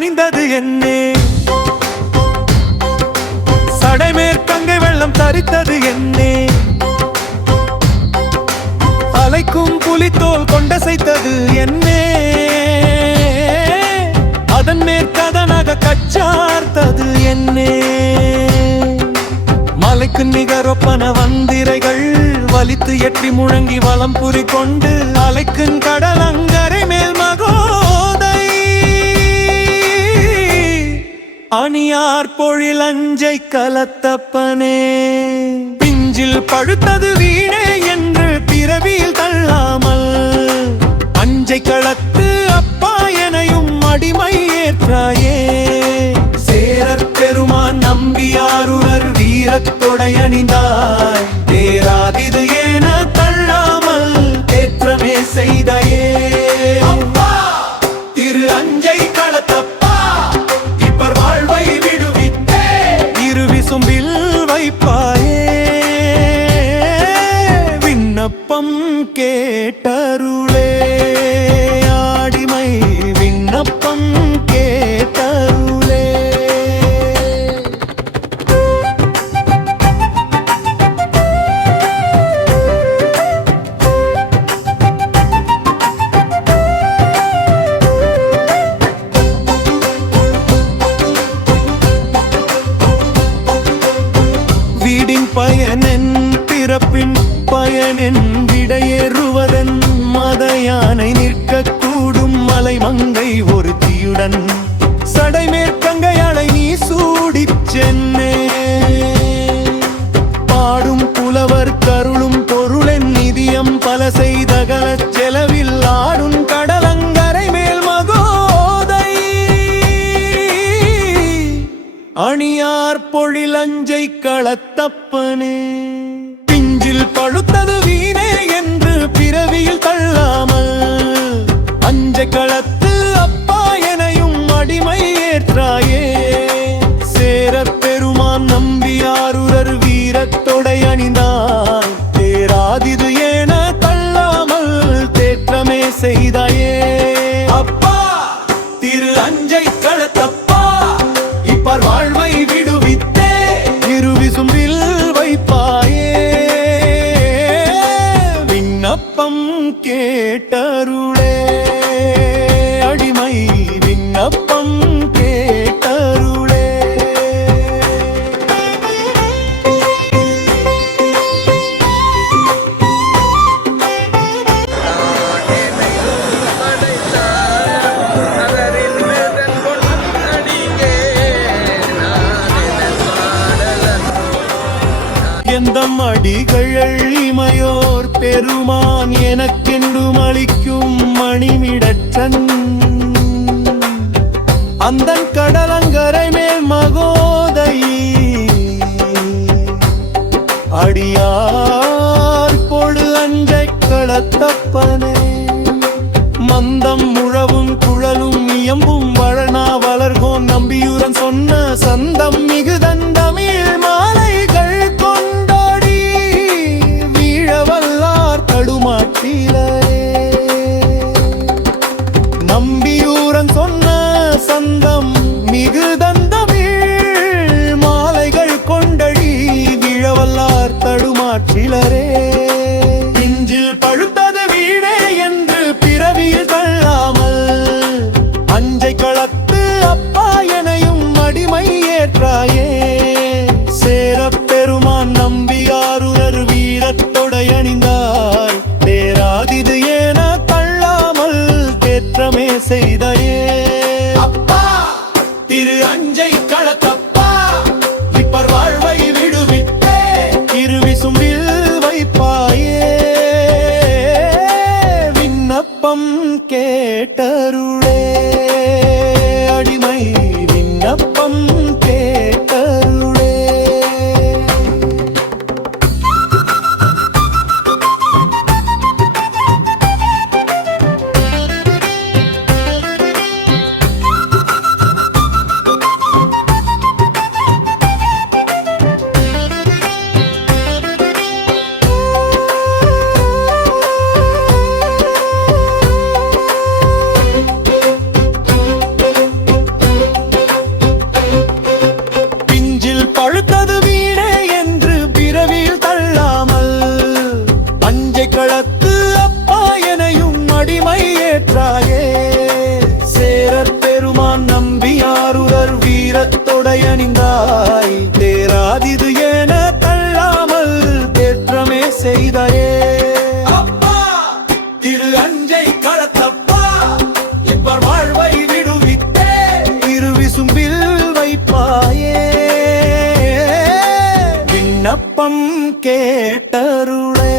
கனிந்தது என்னே, சடைமேற்கங்கை வெள்ளம் தரித்தது என்னே, அலைக்கும் புலித்தோல் கொண்டசைத்தது என்னே, அதன் மேற்கதனாக கச்சார்த்தது என்னே. மலைக்கு நிகரொப்பன வந்திரைகள் வலித்து எட்டி முழங்கி வலம் புரி கொண்டு அலைக்குன் கடலங்கரை மேல் மகோதை அணியார் பொழிலஞ்சை கலத்தப்பனே. பிஞ்சில் பழுத்தது வீணே என்று பிறவியில் தள்ளாமல் அஞ்சை களத்து அப்பா எனையும் அடிமை ஏற்றாயே. சேரற் பெருமான் நம்பியாருணர் வீரத்தொடை அணிந்தாய், தேராதிது ஏன தள்ளாமல் ஏற்றமே செய்தாயே. திரு அஞ்சை களத்தப்பா இப்பர் வாழ்வை விடுவித்தே, இரு விசும்பில் வைப்பாயே. விண்ணப்பம் கேட்டருளே ஆடிமை, விண்ணப்பம் கேட்டருளே. வீடின் பயனென் பிறப்பின் பயனென் விடையேறுவதன் மதயானை நிற்கக்கூடும் மலை மங்கை ஒருத்தியுடன் சடைமேற்கங்கை அலை நீ சூடிச் சென்னே. பாடும் புலவர் கருளும் பொருளென் நிதியம் பல செய்தகல செலவில் ஆடும் கடலங்கரை மேல் மகோதை அணியார் பொழிலஞ்சை களத்தப்பனே. பிஞ்சில் பழுத்தது வீணே என்று பிறவியில் தள்ளாமல் அஞ்சை களத்து அப்பா எனையும் அடிமை ஏற்றாயே. சேரற் பெருமான் நம்பியாருரர் வீரத்தொடை அணிந்தாய், தேராதிது ஏன தள்ளாமல் தேற்றமே செய்தாயே. அப்பா திரு அஞ்சை களத்தப்பா இப்பர் வாழ்வை விடுவித்தே, இரு விசும்பில் வைப்பாயே. விண்ணப்பம் கேட்டருளே அடிமை, விண்ணப்பம் கேட்டருளே. எந்தம் அடிகள் இமையோர் பெருமான் எனக்கென்றும் அளிக்கும் மணிமிடற்றன் அந்தன் கடலங்கரை மேல் மகோதை அடியார் பொழு அஞ்சை களத்தப்பனே. மந்தம் முழவும் குழலும் இயம்பும் வளனா வளர்கோன் நம்பியூரன் சொன்ன சந்தம் மிகுதன் தமிழ் மாலைகள் கொண்டாடி வீழவல்லார் தடுமாற்றிலரே. நம்பியூரன் சொன்ன சந்தம் மிகுதன் தமிழ் மாலைகள் கொண்டடி வீழவல்லார் தடுமாற்றிலரே. பிஞ்சில் பழுத்தது வீணே என்று பிறவியில் தள்ளாமல் அஞ்சை களத்து அப்பா எனையும் அடிமை ஏற்றாயே. சேரப் பெருமான் நம்பியாருரர் வீரத்தொடை அணிந்தாய், தேராதிது ஏன தள்ளாமல் தேற்றமே செய்தாயே. அப்பா திரு அஞ்சை களத்தப்பா இப்பர் வாழ்வை விடுவித்தே, இரு விசும்பில் வைப்பாயே. விண்ணப்பம் கேட்டருளே அடிமை, விண்ணப்பம் கேட்டருளே. களத்து அப்பா எனையும் அடிமை ஏற்றாயே சேரர் பெருமான் நம்பியாருவர் வீரத்தொடையணிந்தாய் தேராதிது என தள்ளாமல் தேற்றமே செய்தாயே அப்பா திரு அஞ்சை களத்தப்பா இப்பர் வாழ்வை விடுவித்தே இரு விசும்பில் வைப்பாயே விண்ணப்பம் கேட்டருளே